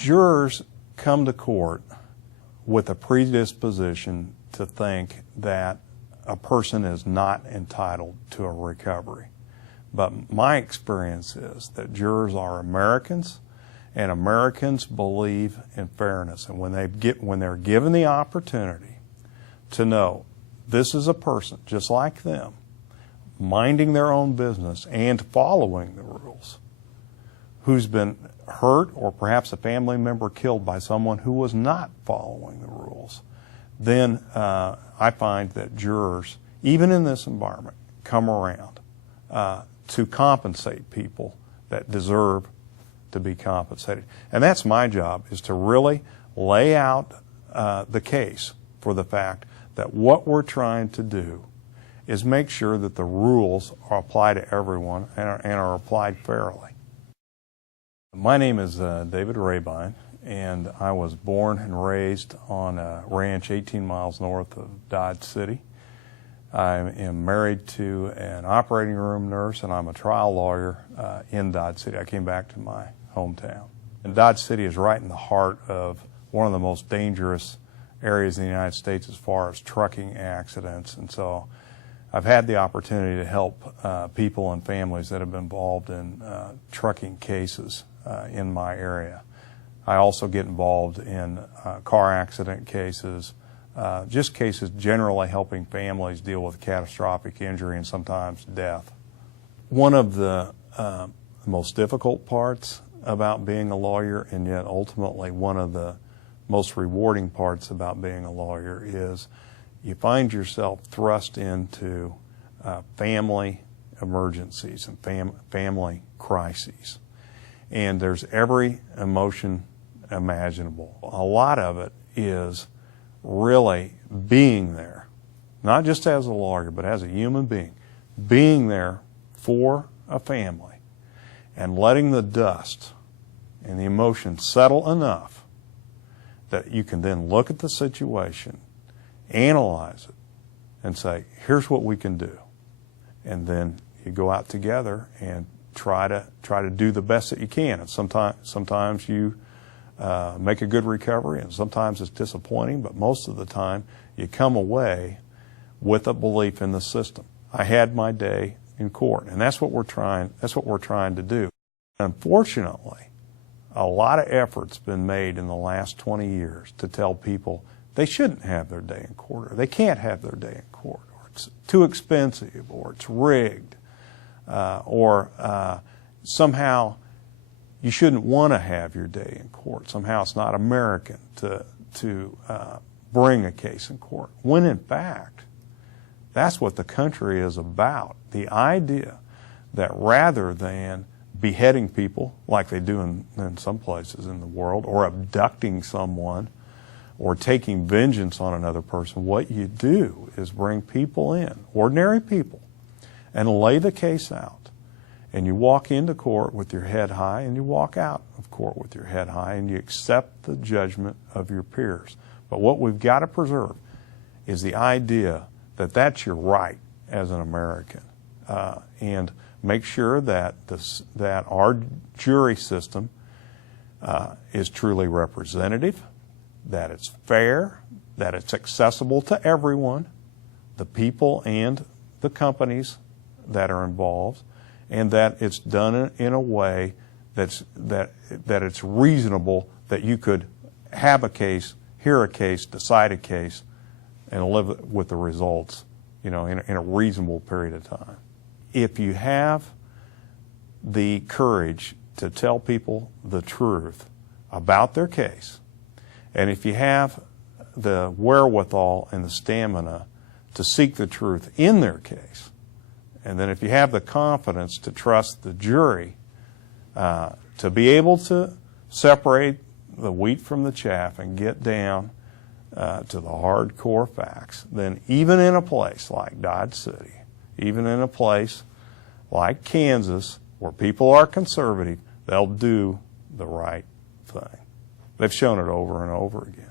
Jurors come to court with a predisposition to think that a person is not entitled to a recovery. But my experience is that jurors are Americans, and Americans believe in fairness. And when they're given the opportunity to know this is a person just like them, minding their own business and following the rules, who's been hurt or perhaps a family member killed by someone who was not following the rules, then I find that jurors, even in this environment, come around to compensate people that deserve to be compensated. And that's my job, is to really lay out the case for the fact that what we're trying to do is make sure that the rules are applied to everyone and are applied fairly. My name is David Rebein, and I was born and raised on a ranch 18 miles north of Dodge City. I am married to an operating room nurse, and I'm a trial lawyer in Dodge City. I came back to my hometown. And Dodge City is right in the heart of one of the most dangerous areas in the United States as far as trucking accidents. And so I've had the opportunity to help people and families that have been involved in trucking cases in my area. I also get involved in car accident cases, just cases generally helping families deal with catastrophic injury and sometimes death. One of the most difficult parts about being a lawyer, and yet ultimately one of the most rewarding parts about being a lawyer, is you find yourself thrust into family emergencies and family crises. And there's every emotion imaginable. A lot of it is really being there, not just as a lawyer, but as a human being there for a family and letting the dust and the emotion settle enough that you can then look at the situation, analyze it, and say, here's what we can do. And then you go out together and try to do the best that you can. And sometimes you make a good recovery, and sometimes it's disappointing, but most of the time you come away with a belief in the system. I had my day in court, and that's what we're trying to do. Unfortunately, a lot of effort's been made in the last 20 years to tell people they shouldn't have their day in court, or they can't have their day in court, or it's too expensive, or it's rigged, or somehow you shouldn't want to have your day in court. Somehow it's not American to bring a case in court, when in fact that's what the country is about. The idea that rather than beheading people like they do in some places in the world, or abducting someone, or taking vengeance on another person, what you do is bring people in, ordinary people, and lay the case out. And you walk into court with your head high, and you walk out of court with your head high, and you accept the judgment of your peers. But what we've got to preserve is the idea that that's your right as an American, and make sure that our jury system is truly representative, that it's fair, that it's accessible to everyone, the people and the companies that are involved, and that it's done in a way that it's reasonable, that you could have a case, hear a case, decide a case, and live with the results, in a reasonable period of time. If you have the courage to tell people the truth about their case, and if you have the wherewithal and the stamina to seek the truth in their case, and then if you have the confidence to trust the jury to be able to separate the wheat from the chaff and get down to the hardcore facts, then even in a place like Dodge City, even in a place like Kansas, where people are conservative, they'll do the right thing. They've shown it over and over again.